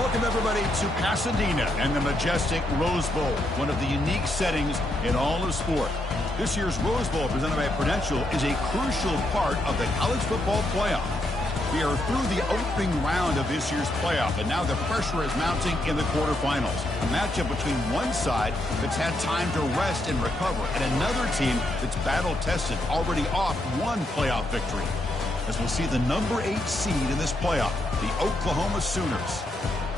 Welcome, everybody, to Pasadena and the majestic Rose Bowl, one of the unique settings in all of sport. This year's Rose Bowl, presented by Prudential, is a crucial part of the college football playoff. We are through the opening round of this year's playoff, and now the pressure is mounting in the quarterfinals. A matchup between one side that's had time to rest and recover, and another team that's battle-tested, already off one playoff victory. As we'll see the number 8 seed in this playoff, the Oklahoma Sooners,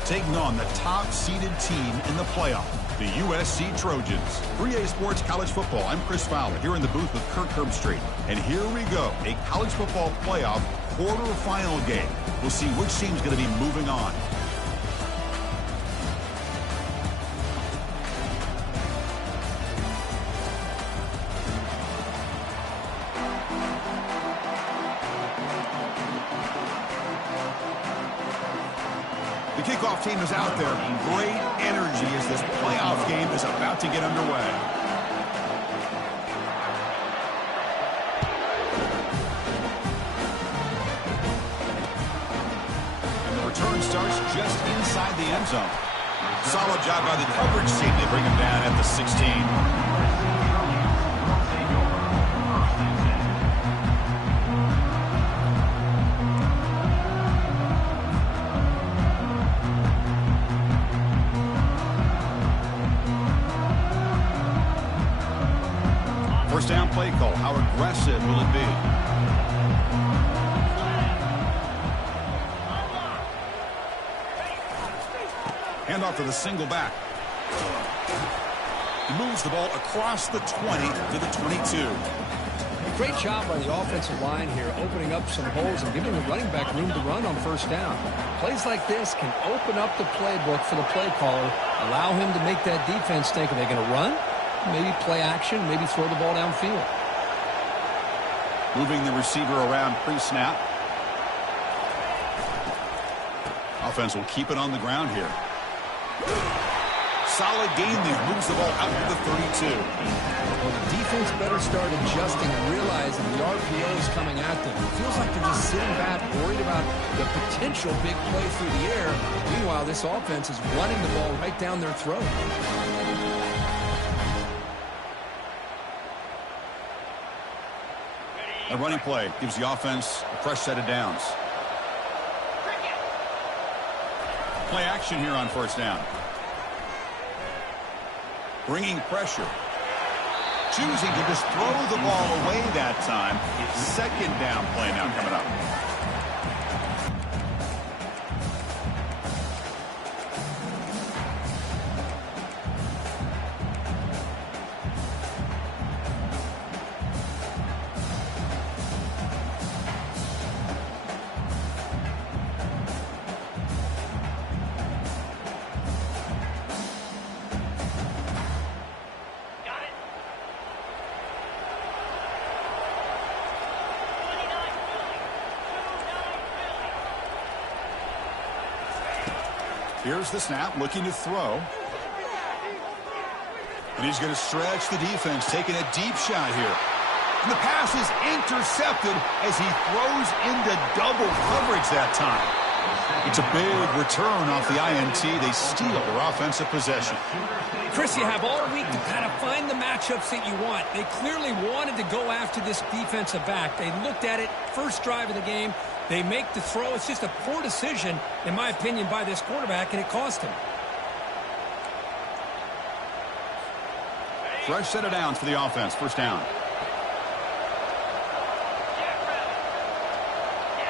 taking on the top-seeded team in the playoff, the USC Trojans. 3A Sports College Football. I'm Chris Fowler here in the booth with Kirk Herbstreit. And here we go, a college football playoff quarterfinal game. We'll see which team's going to be moving on. The kickoff team is out there. Great energy as this playoff game is about to get underway. And the return starts just inside the end zone. Solid job by the coverage team. They bring him down at the 16. First down play call. How aggressive will it be? Hand off to the single back. He moves the ball across the 20 to the 22. Great job by the offensive line here, opening up some holes and giving the running back room to run on first down. Plays like this can open up the playbook for the play caller, allow him to make that defense think, are they going to run? Maybe play action, maybe throw the ball downfield. Moving the receiver around pre-snap. Offense will keep it on the ground here. Solid gain there. Moves the ball out to the 32. Well, the defense better start adjusting and realizing the RPO is coming at them. It feels like they're just sitting back, worried about the potential big play through the air. Meanwhile, this offense is running the ball right down their throat. A running play gives the offense a fresh set of downs. Play action here on first down. Bringing pressure. Choosing to just throw the ball away that time. Second down play now coming up. Here's the snap, looking to throw. And he's going to stretch the defense, taking a deep shot here. And the pass is intercepted as he throws into double coverage that time. It's a big return off the INT. They steal their offensive possession. Chris, you have all week to kind of find the matchups that you want. They clearly wanted to go after this defensive back. They looked at it first drive of the game. They make the throw. It's just a poor decision, in my opinion, by this quarterback, and it cost him. Fresh set of downs for the offense. First down.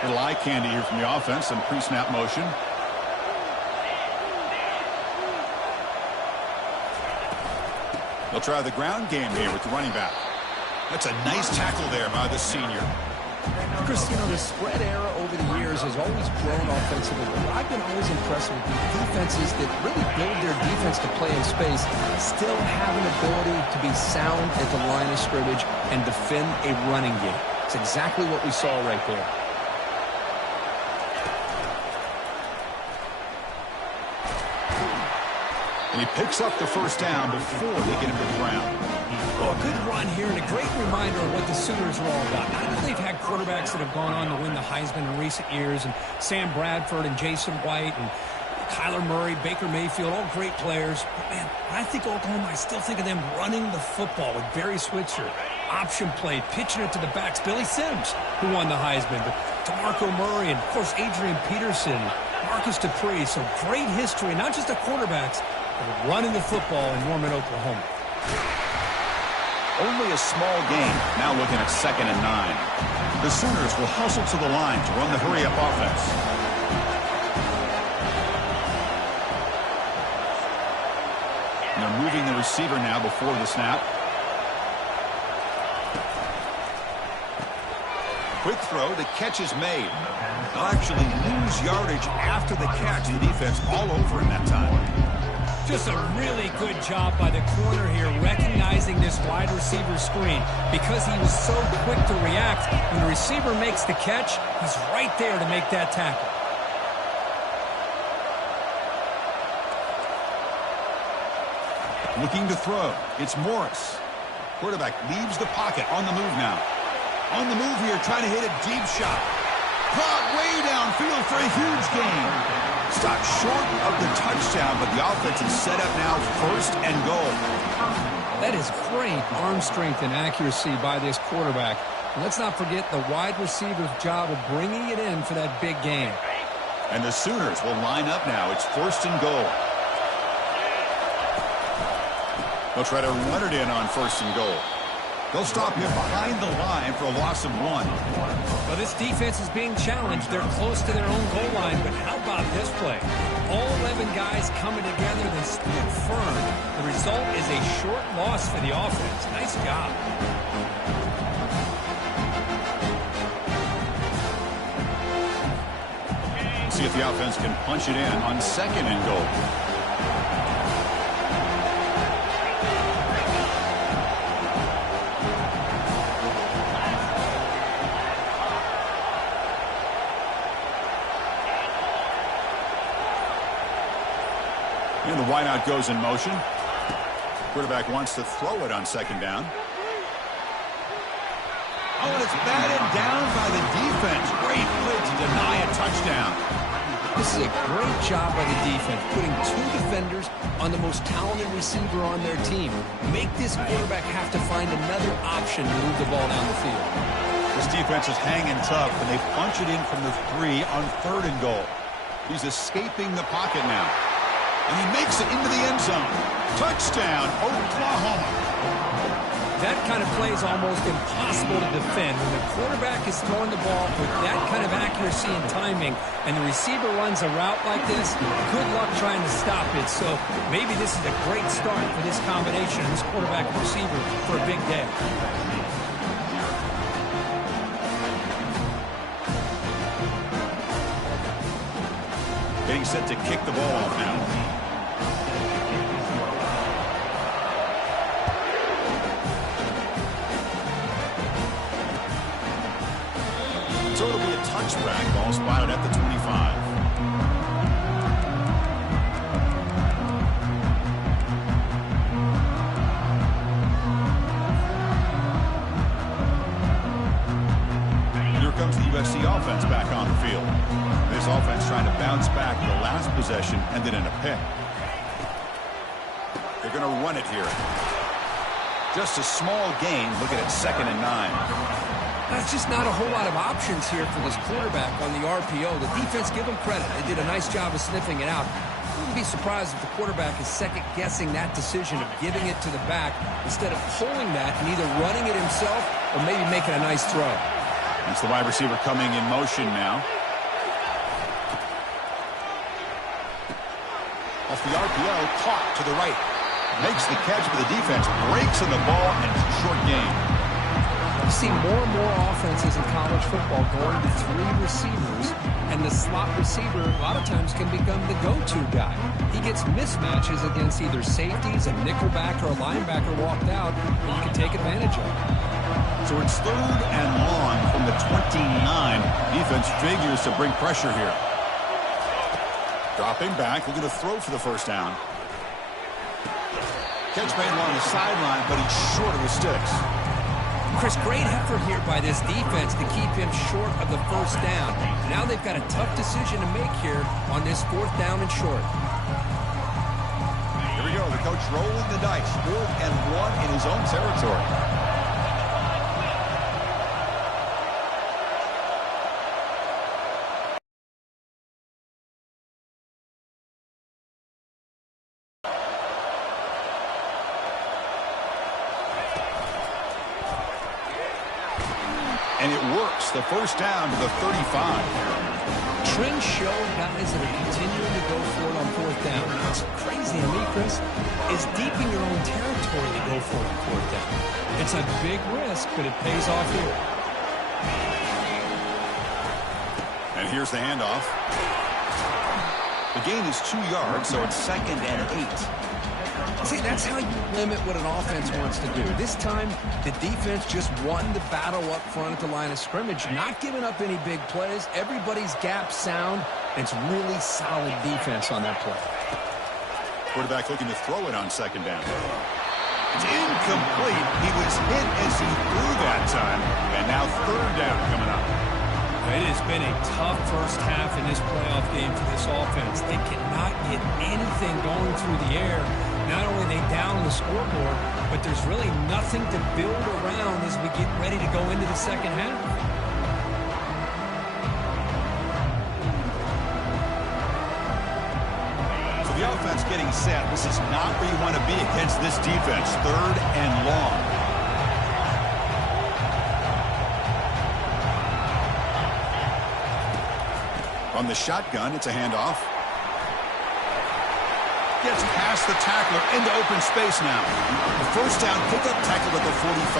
Little eye candy here from the offense. Some pre-snap motion. They'll try the ground game here with the running back. That's a nice tackle there by the senior. Chris, you know, the spread era over the years has always grown offensively. But I've been always impressed with the defenses that really build their defense to play in space, still have an ability to be sound at the line of scrimmage and defend a running game. It's exactly what we saw right there. And he picks up the first down before they get him to the ground. Well, a good run here and a great reminder of what the Sooners are all about. I know they've had quarterbacks that have gone on to win the Heisman in recent years, and Sam Bradford and Jason White, and Kyler Murray, Baker Mayfield, all great players. But, man, when I think Oklahoma, I still think of them running the football with Barry Switzer. Option play, pitching it to the backs. Billy Sims, who won the Heisman. But DeMarco Murray and, of course, Adrian Peterson, Marcus Dupree. So great history, not just the quarterbacks, but running the football in Norman, Oklahoma. Only a small gain. Now looking at 2nd and 9. The Sooners will hustle to the line to run the hurry-up offense. And they're moving the receiver now before the snap. Quick throw. The catch is made. They'll actually lose yardage after the catch. The defense all over him that time. Just a really good job by the corner here, recognizing this wide receiver screen. Because he was so quick to react, when the receiver makes the catch, he's right there to make that tackle. Looking to throw. It's Morris. Quarterback leaves the pocket on the move now. On the move here, trying to hit a deep shot. Caught way downfield for a huge gain. Stopped short of the touchdown, but the offense is set up now 1st and goal. That is great arm strength and accuracy by this quarterback. And let's not forget the wide receiver's job of bringing it in for that big game. And the Sooners will line up now. It's 1st and goal. They'll try to run it in on 1st and goal. They'll stop him behind the line for a loss of 1. Well, this defense is being challenged. They're close to their own goal line, but how about this play? All 11 guys coming together, they stood firm. The result is a short loss for the offense. Nice job. See if the offense can punch it in on 2nd and goal. And the wideout goes in motion. Quarterback wants to throw it on 2nd down. Oh, and it's batted down by the defense. Great play to deny a touchdown. This is a great job by the defense, putting 2 defenders on the most talented receiver on their team. Make this quarterback have to find another option to move the ball down the field. This defense is hanging tough, and they punch it in from the 3 on 3rd and goal. He's escaping the pocket now. And he makes it into the end zone. Touchdown, Oklahoma. That kind of play is almost impossible to defend. When the quarterback is throwing the ball with that kind of accuracy and timing, and the receiver runs a route like this, good luck trying to stop it. So maybe this is a great start for this combination, this quarterback and receiver, for a big day. Getting set to kick the ball off now. So it'll be a touchback. Ball spotted at the 25. Here comes the USC offense back on the field. This offense trying to bounce back. The last possession ended in a pick. They're going to run it here. Just a small gain. Looking at 2nd and 9. That's just not a whole lot of options here for this quarterback on the RPO. The defense, give them credit. They did a nice job of sniffing it out. I wouldn't be surprised if the quarterback is second-guessing that decision of giving it to the back instead of pulling that and either running it himself or maybe making a nice throw. That's the wide receiver coming in motion now. Off the RPO, caught to the right. Makes the catch, but the defense breaks on the ball, and it's a short game. You see more and more offenses in college football going to 3 receivers, and the slot receiver a lot of times can become the go-to guy. He gets mismatches against either safeties, a nickelback, or a linebacker walked out, and you can take advantage of it. So it's 3rd and long from the 29. Defense figures to bring pressure here. Dropping back, looking to throw for the 1st down. Catch made along the sideline, but he's short of the sticks. Chris, great effort here by this defense to keep him short of the first down. Now they've got a tough decision to make here on this 4th down and short. Here we go. The coach rolling the dice. 4th and 1 in his own territory. And it works. The first down to the 35. Trends show guys that are continuing to go for it on 4th down. What's crazy to me, Chris, is deep in your own territory to go for it on 4th down. It's a big risk, but it pays off here. And here's the handoff. The gain is 2 yards, so it's 2nd and 8. See, that's how you limit what an offense wants to do. This time, the defense just won the battle up front at the line of scrimmage, not giving up any big plays. Everybody's gap sound, and it's really solid defense on that play. Quarterback looking to throw it on 2nd down. It's incomplete. He was hit as he threw that time, and now 3rd down coming up. It has been a tough first half in this playoff game for this offense. They cannot get anything going through the air. Not only are they down on the scoreboard, but there's really nothing to build around as we get ready to go into the second half. So the offense getting set. This is not where you want to be against this defense. 3rd and long. From the shotgun, it's a handoff. Gets past the tackler into open space now. The first down pickup tackle at the 45.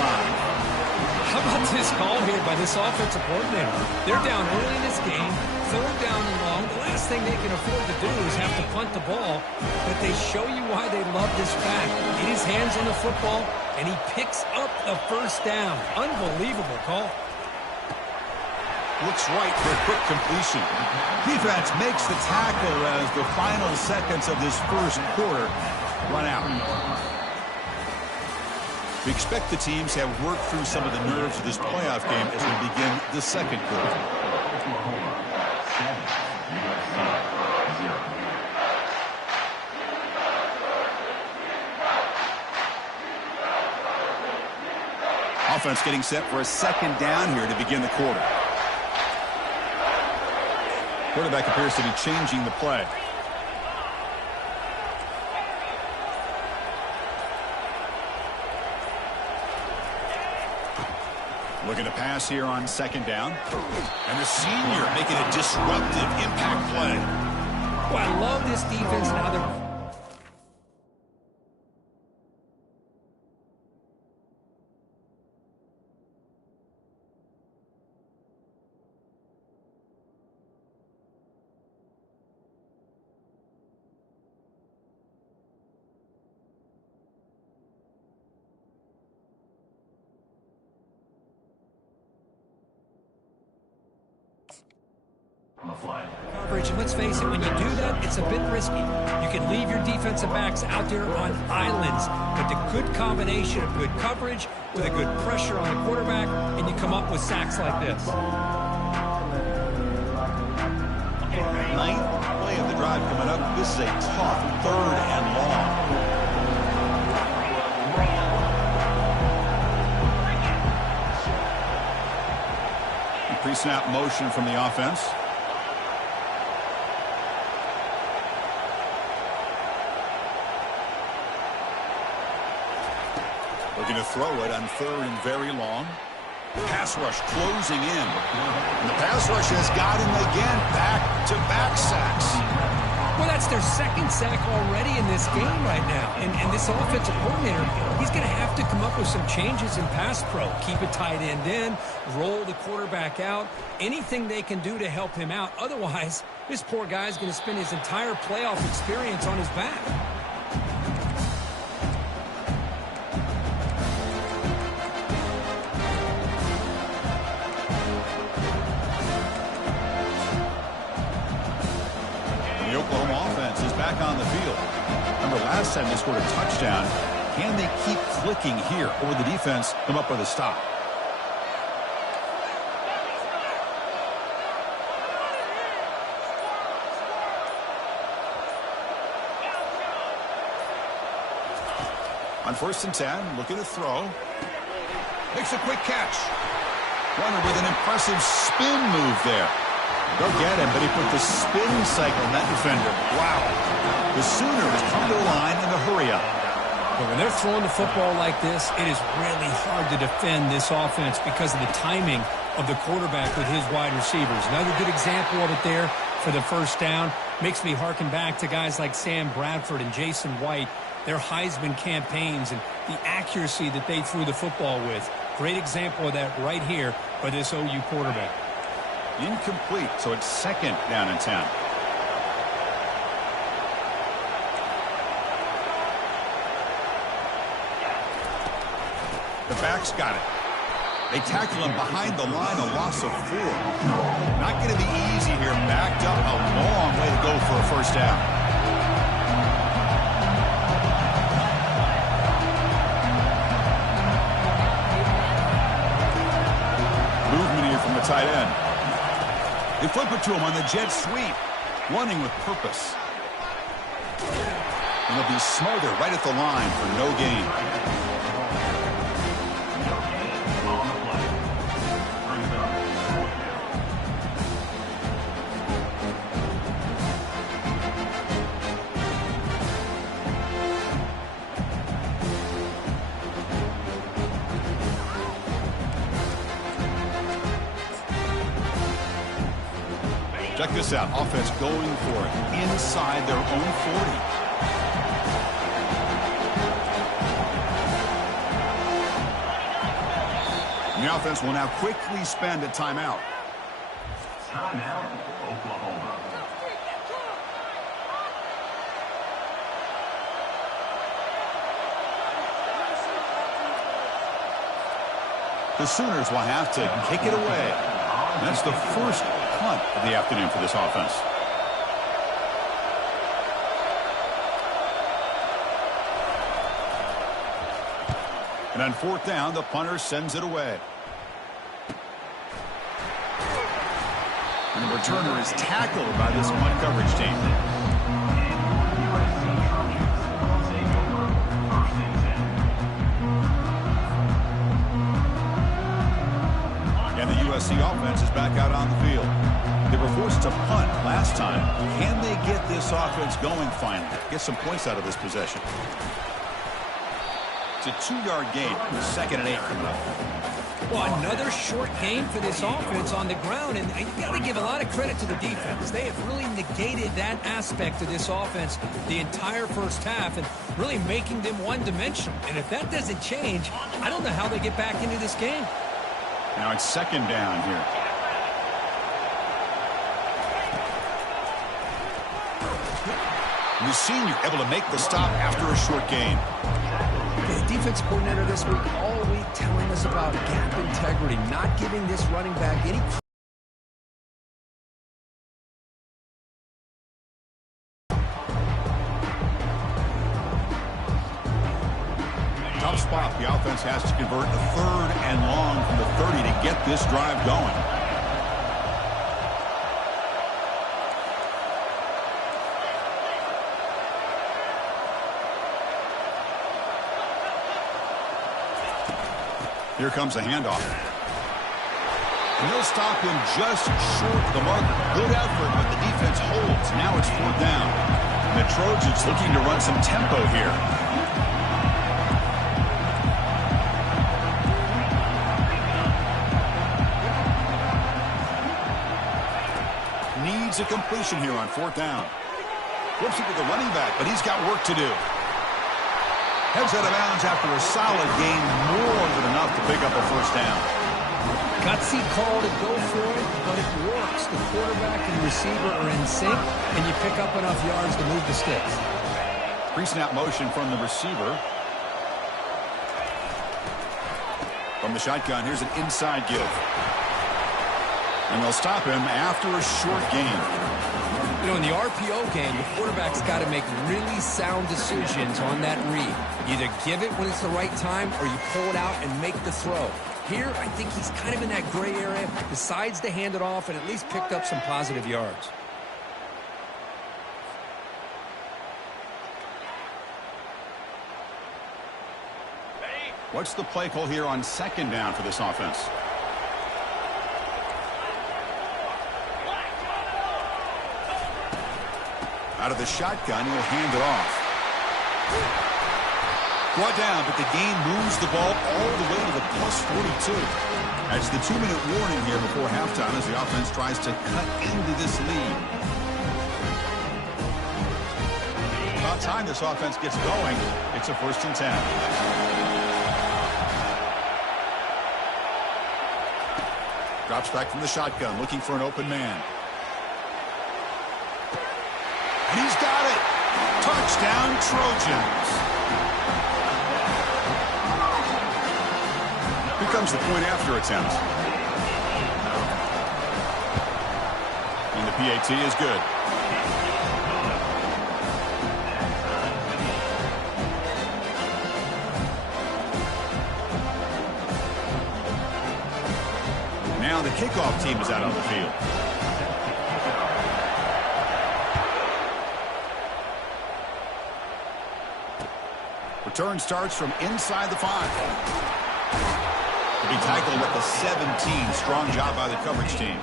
How about this call here by this offensive coordinator? They're down early in this game, 3rd down and long. The last thing they can afford to do is have to punt the ball, but they show you why they love this fact. Get his hands on the football, and he picks up the first down. Unbelievable call. Looks right for a quick completion. Defense makes the tackle as the final seconds of this first quarter run out. We expect the teams to have worked through some of the nerves of this playoff game as we begin the second quarter. Offense getting set for a 2nd down here to begin the quarter. Quarterback appears to be changing the play. Looking to pass here on 2nd down. And the senior making a disruptive impact play. Well, I love this defense now. They're coverage, and let's face it, when you do that, it's a bit risky. You can leave your defensive backs out there on islands, but the good combination of good coverage with a good pressure on the quarterback, and you come up with sacks like this. 9th play of the drive coming up. This is a tough 3rd and long. Pre-snap motion from the offense. Looking to throw it on 3rd and very long. Pass rush closing in. And the pass rush has got him again. Back-to-back sacks. Well, that's their 2nd sack already in this game right now. And this offensive coordinator, he's going to have to come up with some changes in pass pro. Keep a tight end in, roll the quarterback out, anything they can do to help him out. Otherwise, this poor guy's going to spend his entire playoff experience on his back. The Oklahoma offense is back on the field. Remember last time they scored a touchdown. Can they keep clicking here, or will the defense come up with a stop? On 1st and 10, looking to throw. Makes a quick catch. Runner with an impressive spin move there. Go get him, but he put the spin cycle on that defender. Wow. The Sooners come to the line in the hurry-up. But when they're throwing the football like this, it is really hard to defend this offense because of the timing of the quarterback with his wide receivers. Another good example of it there for the first down. Makes me harken back to guys like Sam Bradford and Jason White, their Heisman campaigns and the accuracy that they threw the football with. Great example of that right here by this OU quarterback. Incomplete, so it's 2nd down and 10. The backs got it. They tackle him behind the line, a loss of 4. Not going to be easy here. Backed up, a long way to go for a first down. Movement here from the tight end. They flip it to him on the jet sweep. Running with purpose. And they'll be smothered right at the line for no gain. Check this out. Offense going for it inside their own 40. The offense will now quickly spend a timeout. Timeout, Oklahoma. The Sooners will have to kick it away. That's the first punt of the afternoon for this offense. And on 4th down, the punter sends it away. And the returner is tackled by this punt coverage team. And the USC offense is back out on the field. They were forced to punt last time. Can they get this offense going finally? Get some points out of this possession. It's a 2-yard gain. 2nd and 8 coming up. Well, another short game for this offense on the ground, and you got to give a lot of credit to the defense. They have really negated that aspect of this offense the entire first half and really making them one-dimensional. And if that doesn't change, I don't know how they get back into this game. Now it's 2nd down here. The senior able to make the stop after a short gain. The defense coordinator this week all week telling us about gap integrity, not giving this running back any. Tough spot. The offense has to convert a 3rd and long from the 30 to get this drive going. Here comes the handoff. And they'll stop him just short of the marker. Good effort, but the defense holds. Now it's 4th down. And the Trojans looking to run some tempo here. Needs a completion here on 4th down. Flips it to the running back, but he's got work to do. Heads out of bounds after a solid gain, more than enough to pick up a first down. Gutsy call to go for it, but it works. The quarterback and the receiver are in sync, and you pick up enough yards to move the sticks. Pre-snap motion from the receiver. From the shotgun, here's an inside give. And they'll stop him after a short gain. You know, in the RPO game, the quarterback's got to make really sound decisions on that read. Either give it when it's the right time or you pull it out and make the throw. Here, I think he's kind of in that gray area, decides to hand it off and at least picked up some positive yards. What's the play call here on second down for this offense? Out of the shotgun, he'll hand it off. Brought down, but the game moves the ball all the way to the plus 42. That's the 2-minute warning here before halftime as the offense tries to cut into this lead. About time this offense gets going. It's a 1st and 10. Drops back from the shotgun, looking for an open man. And he's got it. Touchdown, Trojans. Here comes the point after attempt. And the PAT is good. Now the kickoff team is out on the field. Return starts from inside the 5. To be tackled at the 17. Strong job by the coverage team.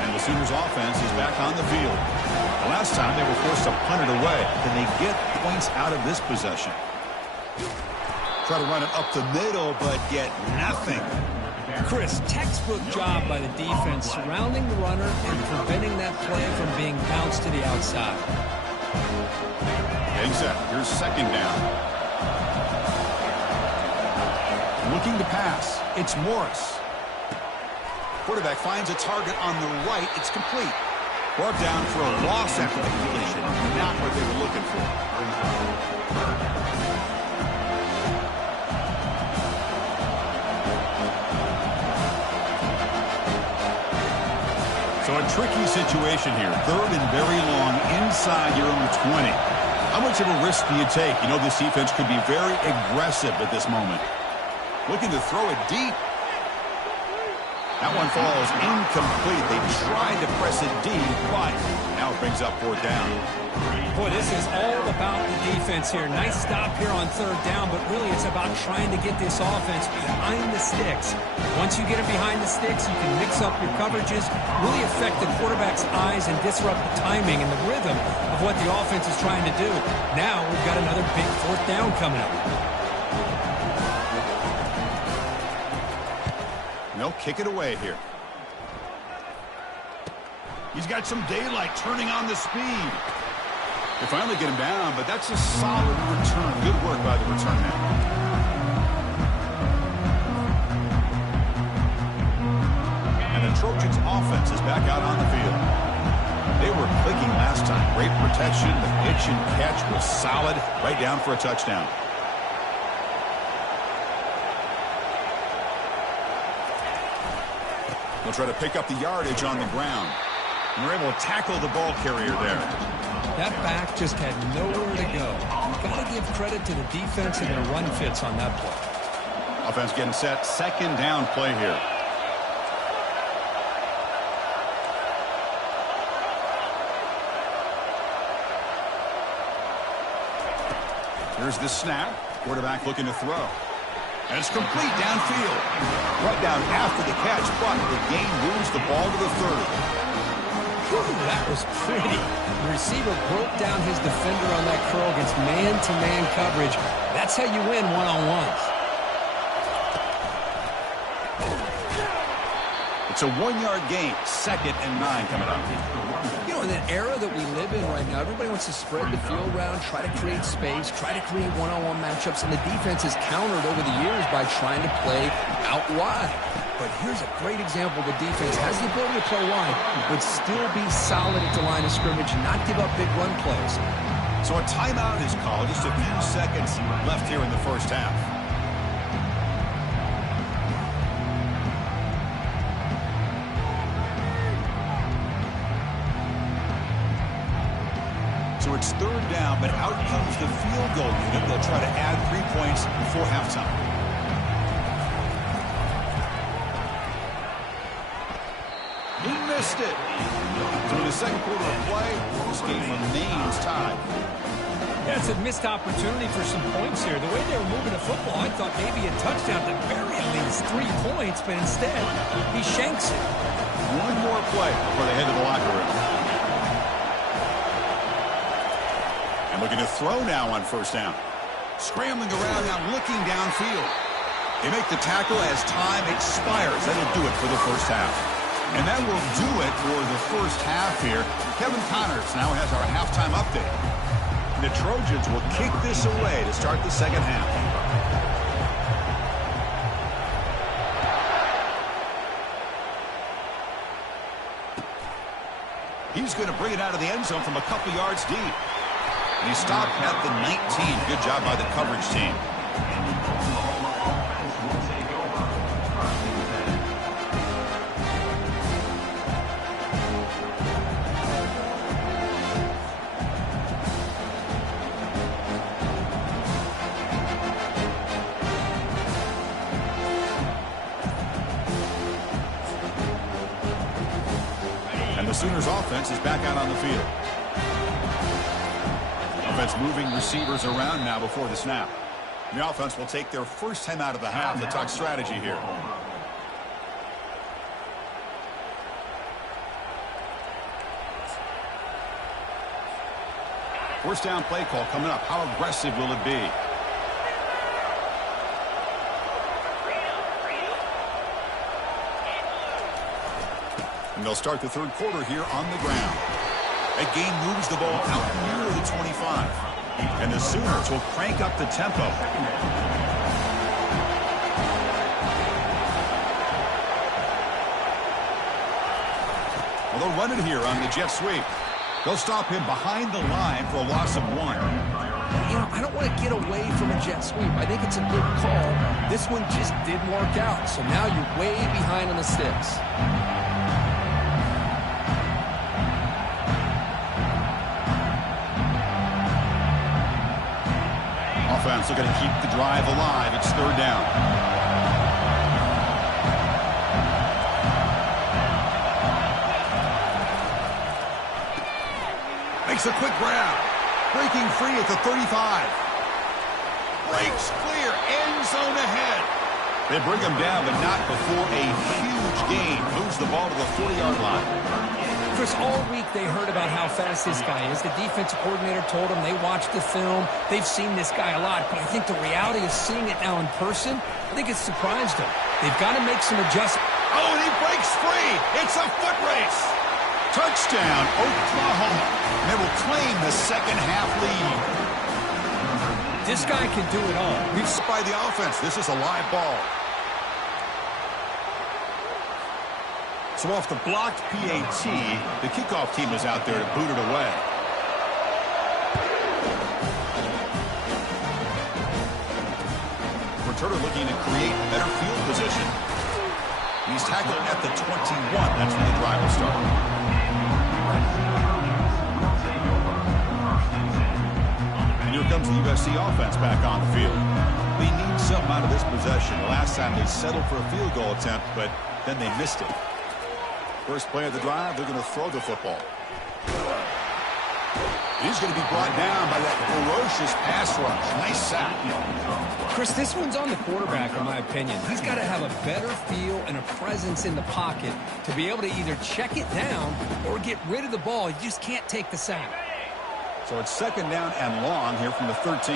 And the Sooners offense is back on the field. The last time they were forced to punt it away. Can they get points out of this possession? Try to run it up the middle, but get nothing. Chris, textbook job by the defense surrounding the runner and preventing that play from being bounced to the outside. Getting set. Here's second down. Looking to pass. It's Morris. Quarterback finds a target on the right. It's complete. Brought down for a loss after the completion. Not what they were looking for. So a tricky situation here. 3rd and very long inside your own 20. How much of a risk do you take? You know this defense could be very aggressive at this moment. Looking to throw it deep. That one falls incomplete. They tried to press it deep, but now it brings up 4th down. Boy, this is all about the defense here. Nice stop here on 3rd down, but really it's about trying to get this offense behind the sticks. Once you get it behind the sticks, you can mix up your coverages, really affect the quarterback's eyes and disrupt the timing and the rhythm of what the offense is trying to do. Now we've got another big 4th down coming up. They'll kick it away here. He's got some daylight turning on the speed. They finally get him down, but that's a solid return. Good work by the return man. And the Trojans offense is back out on the field. They were clicking last time. Great protection. The pitch and catch was solid. Right down for a touchdown. They'll try to pick up the yardage on the ground. And we're able to tackle the ball carrier there. That back just had nowhere to go. You've got to give credit to the defense and their run fits on that play. Offense getting set. Second down play here. Here's the snap. Quarterback looking to throw. And it's complete downfield. Right down after the catch, but the game moves the ball to the 30. That was pretty. The receiver broke down his defender on that curl against man-to-man coverage. That's how you win one-on-ones. It's a 1-yard gain. 2nd and 9 coming up. You know, in that era that we live in right now, everybody wants to spread the field around, try to create space, try to create one-on-one matchups, and the defense has countered over the years by trying to play out wide. But here's a great example. The defense has the ability to play wide, but still be solid at the line of scrimmage and not give up big run plays. So a timeout is called. Just a few seconds left here in the first half. So it's 3rd down, but out comes the field goal unit. They'll try to add 3 points before halftime. missed it. So in the second quarter of play, this game remains tied. Yeah, it's a missed opportunity for some points here. The way they were moving the football, I thought maybe a touchdown, at the very least 3 points, but instead, he shanks it. One more play before they head to the locker room. And looking to throw now on first down. Scrambling around now, looking downfield. They make the tackle as time expires. That'll do it for the first half. And that will do it for the first half here. Kevin Connors now has our halftime update. The Trojans will kick this away to start the second half. He's going to bring it out of the end zone from a couple yards deep. And he stopped at the 19. Good job by the coverage team. The Sooners offense is back out on the field. Offense moving receivers around now before the snap. The offense will take their first time out of the half to talk strategy here. First down play call coming up. How aggressive will it be? And they'll start the third quarter here on the ground. That game moves the ball out near the 25. And the Sooners will crank up the tempo. Well, they'll run it here on the jet sweep. They'll stop him behind the line for a loss of 1. You know, I don't want to get away from a jet sweep. I think it's a good call. This one just didn't work out. So now you're way behind on the sticks. Offense looking to keep the drive alive. It's third down. Makes a quick grab. Breaking free at the 35. Breaks clear. End zone ahead. They bring him down, but not before a huge gain. Moves the ball to the 40-yard line. Chris, all week they heard about how fast this guy is. The defensive coordinator told them they watched the film. They've seen this guy a lot, but I think the reality of seeing it now in person, I think it's surprised them. They've got to make some adjustments. Oh, and he breaks free. It's a foot race. Touchdown, Oklahoma. They will claim the second half lead. This guy can do it all. We've by the offense. This is a live ball. So off the blocked PAT, the kickoff team is out there to boot it away. Returner looking to create better field position. He's tackled at the 21. That's where the drive will start. And here comes the USC offense back on the field. They need something out of this possession. The last time they settled for a field goal attempt, but then they missed it. First play of the drive, they're going to throw the football. He's going to be brought down by that ferocious pass rush. Nice sack. Chris, this one's on the quarterback, in my opinion. He's got to have a better feel and a presence in the pocket to be able to either check it down or get rid of the ball. You just can't take the sack. So it's second down and long here from the 13.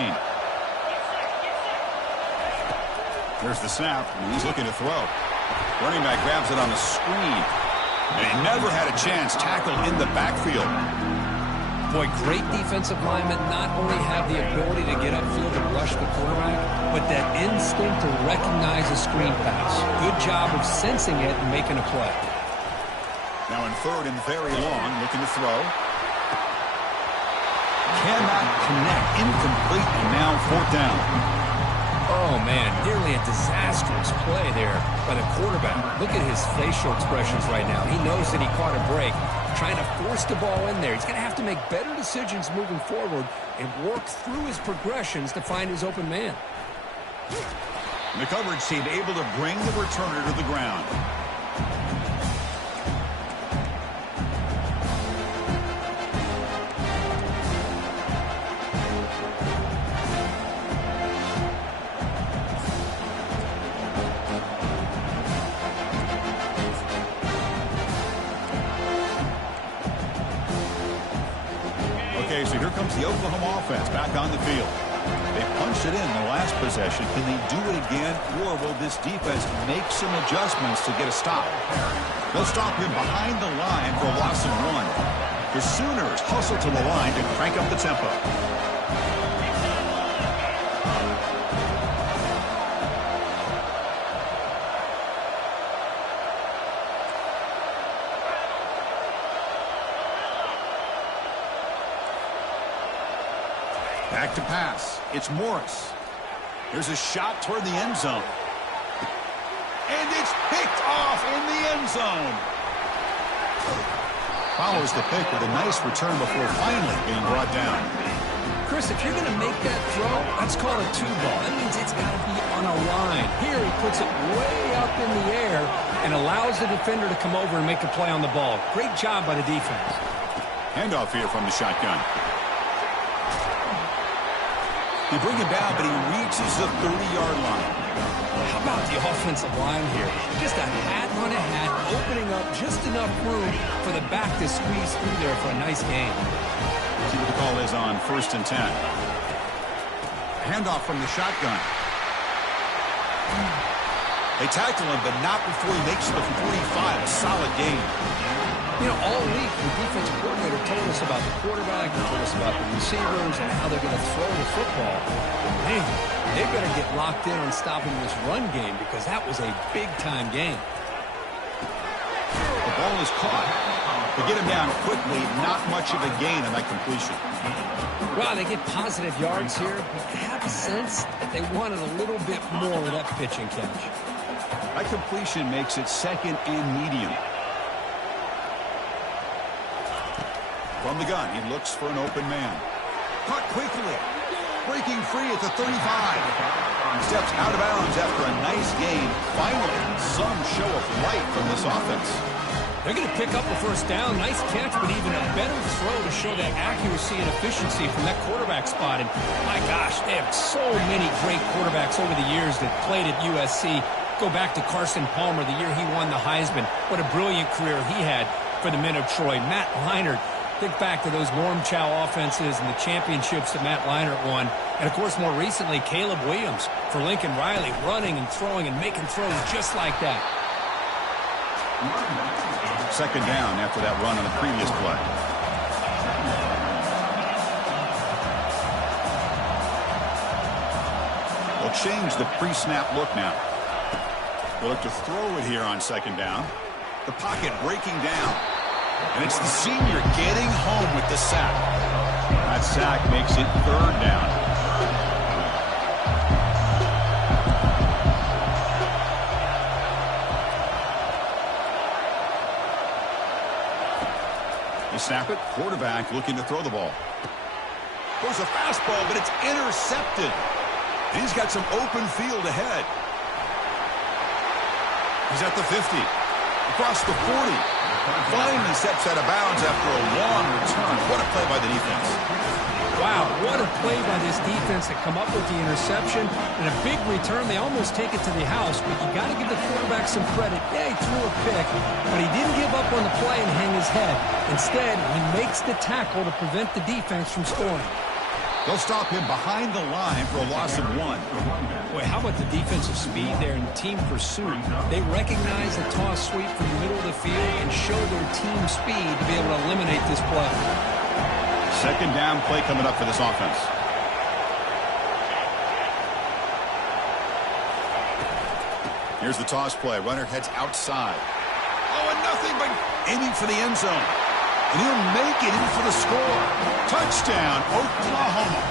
There's the snap, and he's looking to throw. Running back grabs it on the screen. And he never had a chance tackled in the backfield. Boy, great defensive linemen not only have the ability to get upfield and rush the quarterback, but that instinct to recognize a screen pass. Good job of sensing it and making a play. Now in third and very long, looking to throw. Cannot connect, incomplete, and now fourth down. Oh, man, nearly a disastrous play there by the quarterback. Look at his facial expressions right now. He knows that he caught a break, trying to force the ball in there. He's going to have to make better decisions moving forward and work through his progressions to find his open man. And the coverage team able to bring the returner to the ground. the Oklahoma offense back on the field. They punched it in the last possession. Can they do it again, or will this defense make some adjustments to get a stop? They'll stop him behind the line for a loss of 1. The Sooners hustle to the line to crank up the tempo. Back to pass. It's Morris. There's a shot toward the end zone. And it's picked off in the end zone. Follows the pick with a nice return before finally being brought down. Chris, if you're going to make that throw, that's called a two-ball. That means it's got to be on a line. Here he puts it way up in the air and allows the defender to come over and make a play on the ball. Great job by the defense. Handoff here from the shotgun. They bring him down, but he reaches the 30-yard line. How about the offensive line here? Just a hat on a hat, opening up just enough room for the back to squeeze through there for a nice gain. See what the call is on 1st and 10. Handoff from the shotgun. They tackle him, but not before he makes the 45. A solid gain. You know, all week, the defensive coordinator told us about the quarterback, he told us about the receivers, and how they're going to throw the football. Man, they better get locked in on stopping this run game, because that was a big-time game. The ball is caught. They get him down quickly. Not much of a gain on that completion. Well, they get positive yards here, but I have a sense that they wanted a little bit more with that pitch and catch. That completion makes it 2nd and medium. From the gun, he looks for an open man. Caught quickly. Breaking free at the 35. Steps out of bounds after a nice gain. Finally, some show of light from this offense. They're going to pick up a first down. Nice catch, but even a better throw to show that accuracy and efficiency from that quarterback spot. And my gosh, they have so many great quarterbacks over the years that played at USC. Go back to Carson Palmer, the year he won the Heisman. What a brilliant career he had for the men of Troy. Matt Leinart. Think back to those Norm Chow offenses and the championships that Matt Leinart won. And, of course, more recently, Caleb Williams for Lincoln Riley, running and throwing and making throws just like that. 2nd down after that run on the previous play. They'll change the pre-snap look now. They'll look to throw it here on 2nd down. The pocket breaking down. And it's the senior getting home with the sack. That sack makes it 3rd down. They snap it. Quarterback looking to throw the ball. Goes a fastball, but it's intercepted. And he's got some open field ahead. He's at the 50. Across the 40. Finally steps out of bounds after a long return. What a play by the defense. Wow, what a play by this defense to come up with the interception and a big return. They almost take it to the house, but you got to give the quarterback some credit. Yeah, he threw a pick, but he didn't give up on the play and hang his head. Instead, he makes the tackle to prevent the defense from scoring. They'll stop him behind the line for a loss of 1. Boy, how about the defensive speed there and team pursuit? They recognize the toss sweep from the middle of the field and show their team speed to be able to eliminate this play. 2nd down play coming up for this offense. Here's the toss play. Runner heads outside. Oh, and nothing but aiming for the end zone. And he'll make it in for the score. Touchdown, Oklahoma.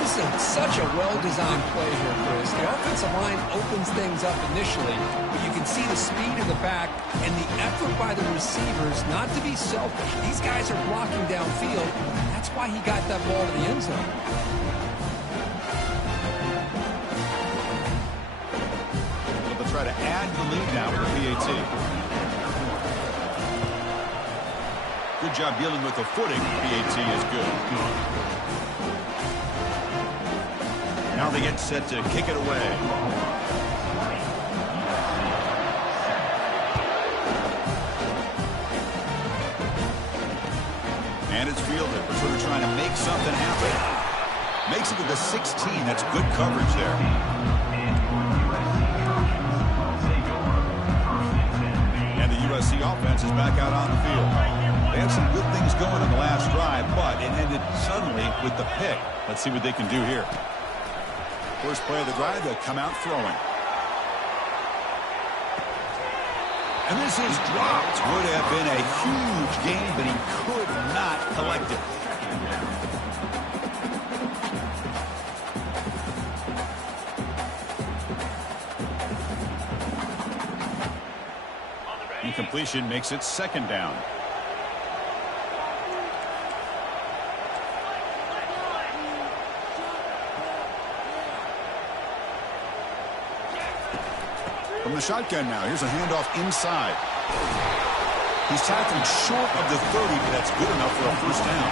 This is such a well-designed play here, Chris. The offensive line opens things up initially, but you can see the speed of the back and the effort by the receivers not to be selfish. These guys are blocking downfield. That's why he got that ball to the end zone. They'll try to add the lead now with the PAT. Good job dealing with the footing. PAT is good. Now they get set to kick it away. And it's fielded. Return trying to make something happen. Makes it to the 16. That's good coverage there. And the USC offense is back out on the field. They had some good things going on the last drive, but it ended suddenly with the pick. Let's see what they can do here. First play of the drive, they'll come out throwing. And this is dropped. Would have been a huge gain, but he could not collect it. Incompletion makes it second down. From the shotgun now, here's a handoff inside. He's tackled short of the 30, but that's good enough for a first down.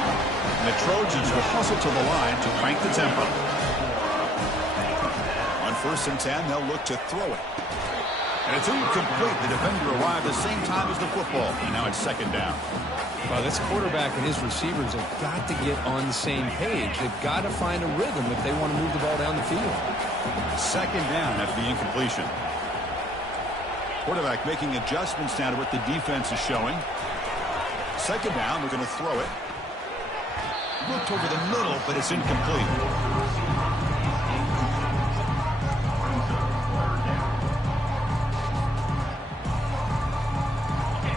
And the Trojans will hustle to the line to crank the tempo. On 1st and 10, they'll look to throw it. And it's incomplete. The defender arrived the same time as the football. And now it's second down. Well, this quarterback and his receivers have got to get on the same page. They've got to find a rhythm if they want to move the ball down the field. Second down after the incompletion. Quarterback making adjustments now to what the defense is showing. Second down, we're going to throw it. Looked over the middle, but it's incomplete.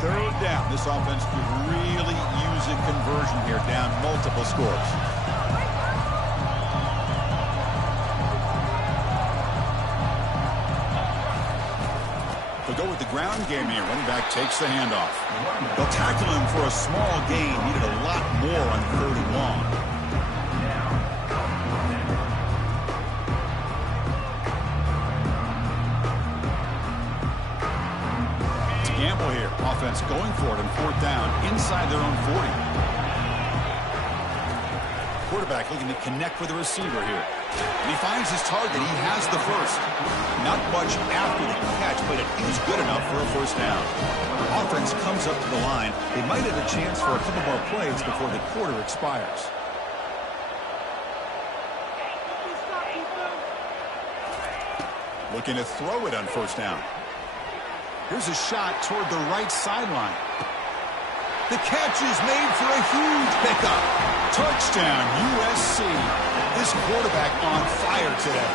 Third down. This offense could really use a conversion here, down multiple scores. They'll go with the ground game here. Running back takes the handoff. They'll tackle him for a small gain. Needed a lot more on 3rd and long. To gamble here. Offense going for it on 4th down inside their own 40. Quarterback looking to connect with the receiver here. And he finds his target. He has the first. Not much after the catch, but it is good enough for a first down. Offense comes up to the line. They might have a chance for a couple more plays before the quarter expires. Looking to throw it on 1st down. Here's a shot toward the right sideline. The catch is made for a huge pickup. Touchdown, USC. This quarterback on fire today.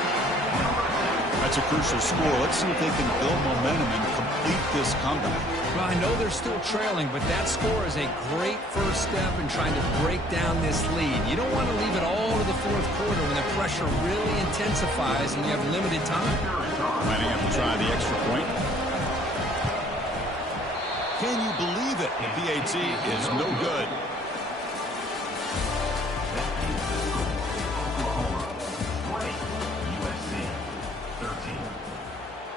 That's a crucial score. Let's see if they can build momentum and complete this comeback. Well, I know they're still trailing, but that score is a great first step in trying to break down this lead. You don't want to leave it all to the 4th quarter when the pressure really intensifies and you have limited time. Might have to try the extra point. Can you believe it? The PAT is no good.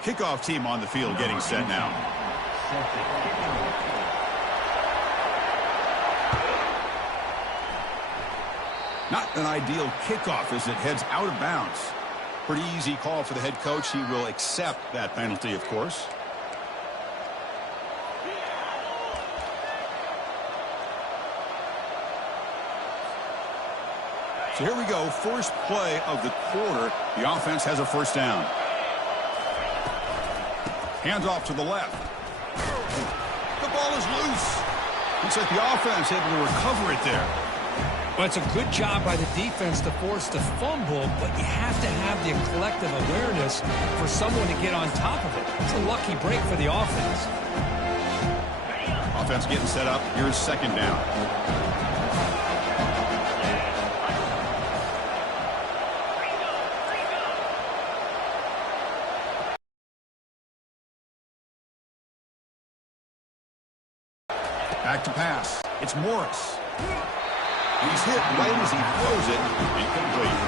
Kickoff team on the field getting set now. Not an ideal kickoff as it heads out of bounds. Pretty easy call for the head coach. He will accept that penalty, of course. So here we go. First play of the quarter. The offense has a first down. Hands off to the left. The ball is loose. Looks like the offense able to recover it there. Well, it's a good job by the defense to force the fumble, but you have to have the collective awareness for someone to get on top of it. It's a lucky break for the offense. Offense getting set up. Here's second down. Back to pass. It's Morris. He's hit right as he throws it. Incomplete.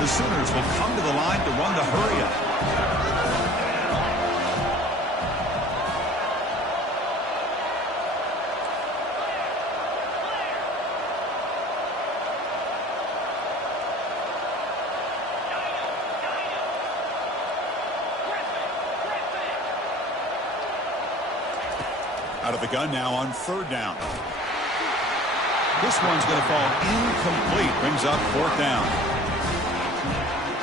The Sooners will come to the line to run the hurry up. Out of the gun now on 3rd down. This one's going to fall incomplete. Brings up 4th down.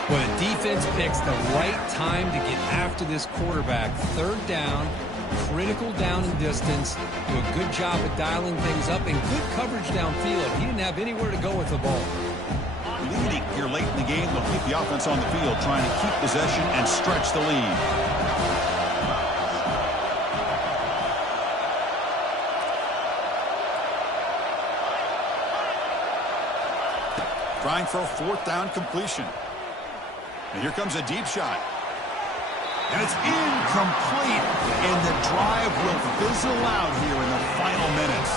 Well, the defense picks the right time to get after this quarterback. 3rd down, critical down and distance. Do a good job of dialing things up and good coverage downfield. He didn't have anywhere to go with the ball. Leading here late in the game, they'll keep the offense on the field, trying to keep possession and stretch the lead. Trying for a 4th down completion. And here comes a deep shot. And it's incomplete. And the drive will fizzle out here in the final minutes.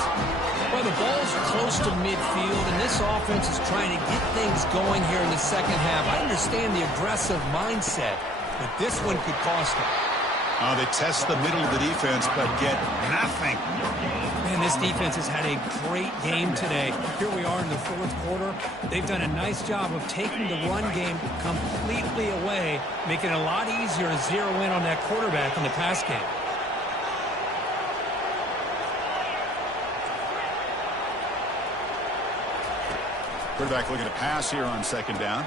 Well, the ball's close to midfield, and this offense is trying to get things going here in the second half. I understand the aggressive mindset, but this one could cost them. They test the middle of the defense, but get nothing. Man, this defense has had a great game today. Here we are in the 4th quarter. They've done a nice job of taking the run game completely away, making it a lot easier to zero in on that quarterback in the pass game. Quarterback looking to pass here on 2nd down.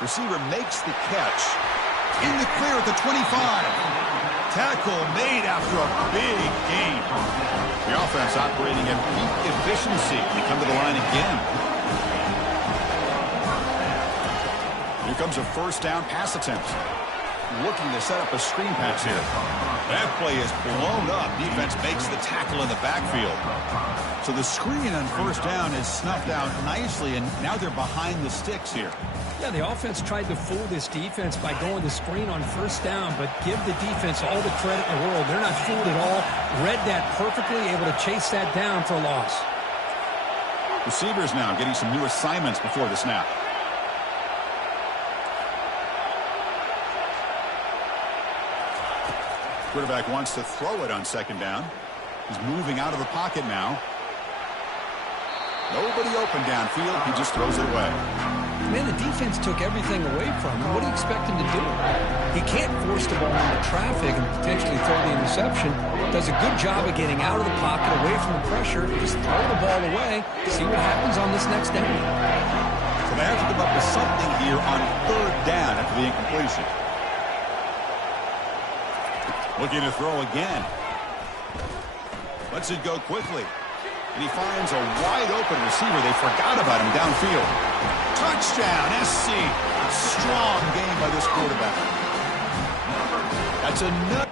Receiver makes the catch. In the clear at the 25. Tackle made after a big gain. The offense operating at peak efficiency. They come to the line again. Here comes a 1st down pass attempt. Looking to set up a screen pass here. That play is blown up. Defense makes the tackle in the backfield. So the screen on 1st down is snuffed out nicely, and now they're behind the sticks here. Yeah, the offense tried to fool this defense by going the screen on 1st down, but give the defense all the credit in the world. They're not fooled at all. Read that perfectly, able to chase that down for a loss. Receivers now getting some new assignments before the snap. Quarterback wants to throw it on 2nd down. He's moving out of the pocket now. Nobody open downfield. He just throws it away. Man, the defense took everything away from him. What do you expect him to do? He can't force the ball into traffic and potentially throw the interception. Does a good job of getting out of the pocket, away from the pressure. Just throw the ball away. See what happens on this next down. So they have to come up with something here on 3rd down after the incompletion. Looking to throw again. Lets it go quickly. And he finds a wide-open receiver. They forgot about him downfield. Touchdown, SC. Strong game by this quarterback. That's enough.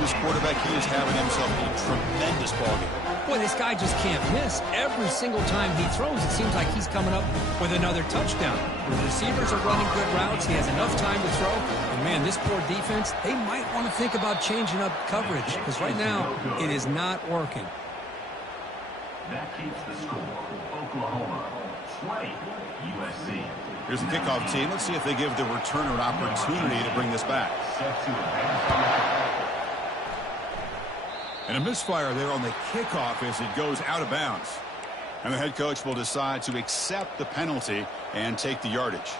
This quarterback, he is having himself a tremendous ballgame. Boy, this guy just can't miss. Every single time he throws, it seems like he's coming up with another touchdown. The receivers are running good routes. He has enough time to throw. And, man, this poor defense, they might want to think about changing up coverage because right now it is not working. That keeps the score. Oklahoma 20, USC. Here's the kickoff team. Let's see if they give the returner an opportunity to bring this back. And a misfire there on the kickoff as it goes out of bounds. And the head coach will decide to accept the penalty and take the yardage.